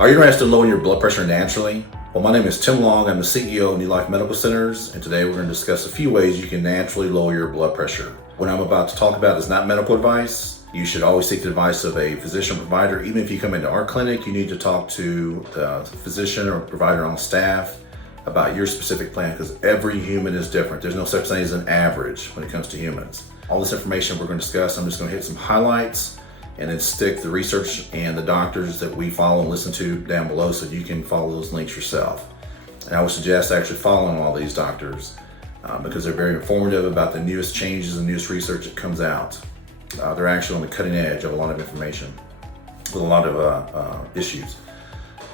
Are you interested in lowering your blood pressure naturally? Well, my name is Tim Long. I'm the CEO of New Life Medical Centers, and today we're going to discuss a few ways you can naturally lower your blood pressure. What I'm about to talk about is not medical advice. You should always seek the advice of a physician provider. Even if you come into our clinic, you need to talk to the physician or provider on staff about your specific plan, because every human is different. There's no such thing as an average when it comes to humans. All this information we're going to discuss, I'm just going to hit some highlights and then stick the research and the doctors that we follow and listen to down below so you can follow those links yourself. And I would suggest actually following all these doctors because they're very informative about the newest changes and newest research that comes out. They're actually on the cutting edge of a lot of information with a lot of issues.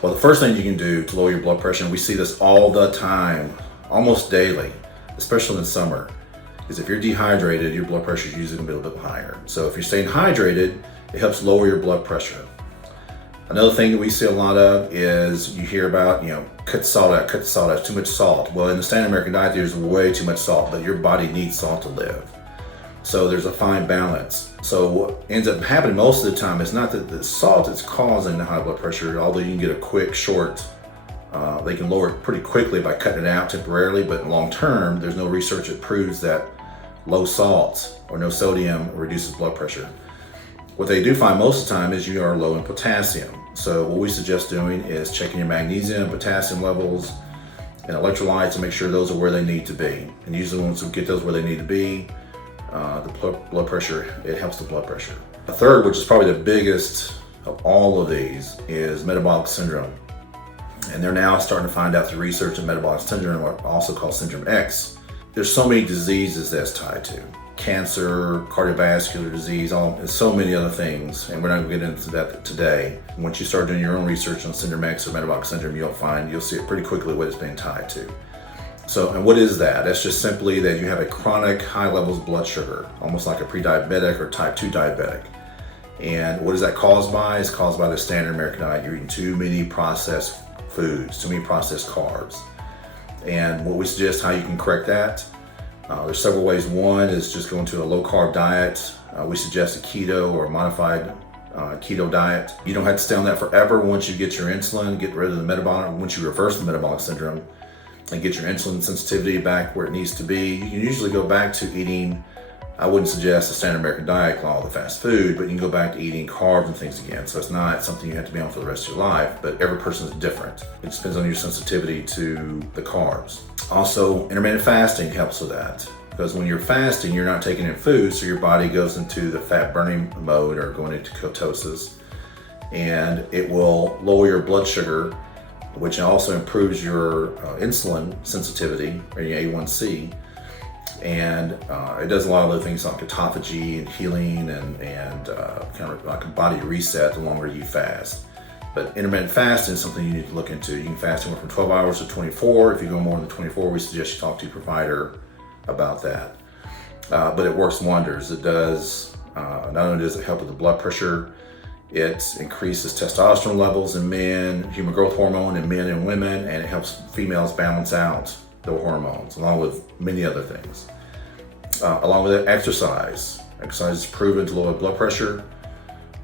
Well, the first thing you can do to lower your blood pressure, and we see this all the time, almost daily, especially in summer, is if you're dehydrated, your blood pressure is usually going to be a little bit higher. So if you're staying hydrated, it helps lower your blood pressure. Another thing that we see a lot of is you hear about, cut salt out, too much salt. Well, in the standard American diet, there's way too much salt, but your body needs salt to live. So there's a fine balance. So what ends up happening most of the time is not that the salt is causing the high blood pressure, although you can get a quick, short, they can lower it pretty quickly by cutting it out temporarily, but long term, there's no research that proves that low salt or no sodium reduces blood pressure. What they do find most of the time is you are low in potassium. So what we suggest doing is checking your magnesium, potassium levels, and electrolytes to make sure those are where they need to be. And usually once we get those where they need to be, the blood pressure, it helps the blood pressure. The third, which is probably the biggest of all of these, is metabolic syndrome. And they're now starting to find out through research that metabolic syndrome, or also called syndrome X, there's so many diseases that's tied to. Cancer, cardiovascular disease, so many other things, and we're not going to get into that today. Once you start doing your own research on syndrome X or metabolic syndrome, you'll see it pretty quickly what it's being tied to. So, and what is that? That's just simply that you have a chronic high levels of blood sugar, almost like a pre-diabetic or type 2 diabetic. And what is that caused by? It's caused by the standard American diet. You're eating too many processed foods, too many processed carbs. And what we suggest how you can correct that, there's several ways. One is just going to a low carb diet. We suggest a keto or a modified keto diet. You don't have to stay on that forever. Once you get your insulin, get rid of the metabolic, once you reverse the metabolic syndrome and get your insulin sensitivity back where it needs to be, you can usually go back to eating, I wouldn't suggest a standard American diet with all the fast food, but you can go back to eating carbs and things again. So it's not something you have to be on for the rest of your life, but every person is different. It depends on your sensitivity to the carbs. Also, intermittent fasting helps with that, because when you're fasting, you're not taking in food, so your body goes into the fat burning mode or going into ketosis, and it will lower your blood sugar, which also improves your insulin sensitivity or your A1C. And it does a lot of other things like autophagy and healing and kind of like a body reset the longer you fast. But intermittent fasting is something you need to look into. You can fast anywhere from 12 hours to 24. If you go more than 24, we suggest you talk to your provider about that. But it works wonders. It does, not only does it help with the blood pressure, it increases testosterone levels in men, human growth hormone in men and women, and it helps females balance out the hormones, along with many other things. Along with exercise. Exercise is proven to lower blood pressure.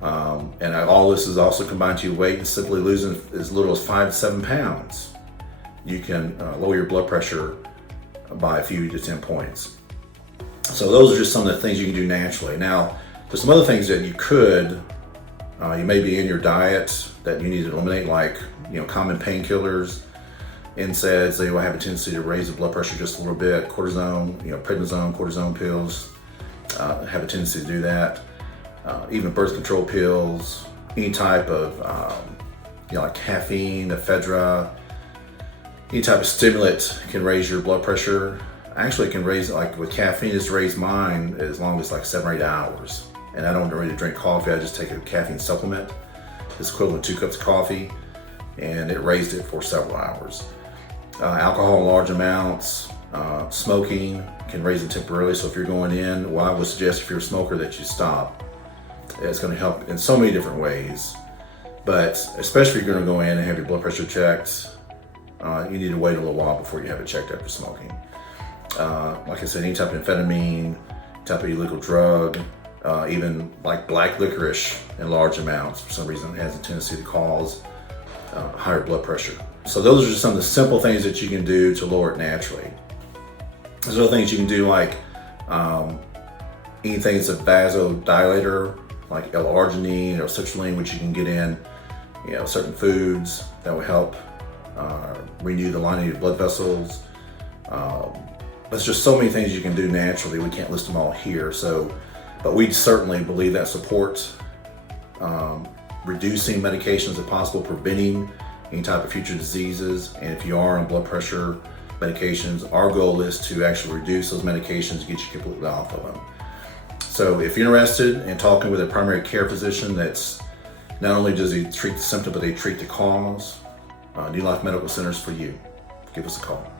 And all this is also combined to your weight, and simply losing as little as 5 to 7 pounds. You can lower your blood pressure by a few to 10 points. So those are just some of the things you can do naturally. Now, there's some other things that you could, you may be in your diet that you need to eliminate, like common painkillers, NSAIDs. They will have a tendency to raise the blood pressure just a little bit. Cortisone, prednisone, cortisone pills have a tendency to do that. Even birth control pills, any type of, like caffeine, ephedra, any type of stimulant can raise your blood pressure. Actually, it can raise, like with caffeine, it's raised mine as long as like 7 or 8 hours. And I don't really drink coffee, I just take a caffeine supplement. It's equivalent to 2 cups of coffee, and it raised it for several hours. Alcohol in large amounts, smoking can raise it temporarily. So if you're going in, well, I would suggest if you're a smoker that you stop. It's going to help in so many different ways. But especially if you're going to go in and have your blood pressure checked, you need to wait a little while before you have it checked after smoking. Like I said, any type of amphetamine, type of illegal drug, even like black licorice in large amounts, for some reason it has a tendency to cause higher blood pressure. So those are just some of the simple things that you can do to lower it naturally. There's other things you can do, like anything that's a vasodilator, like L-arginine or citrulline, which you can get in certain foods that will help renew the lining of your blood vessels. There's just so many things you can do naturally. We can't list them all here. But we certainly believe that supports reducing medications if possible, preventing any type of future diseases. And if you are on blood pressure medications, our goal is to actually reduce those medications and get you completely off of them. So if you're interested in talking with a primary care physician that's not only does he treat the symptom, but they treat the cause, New Life Medical Center is for you. Give us a call.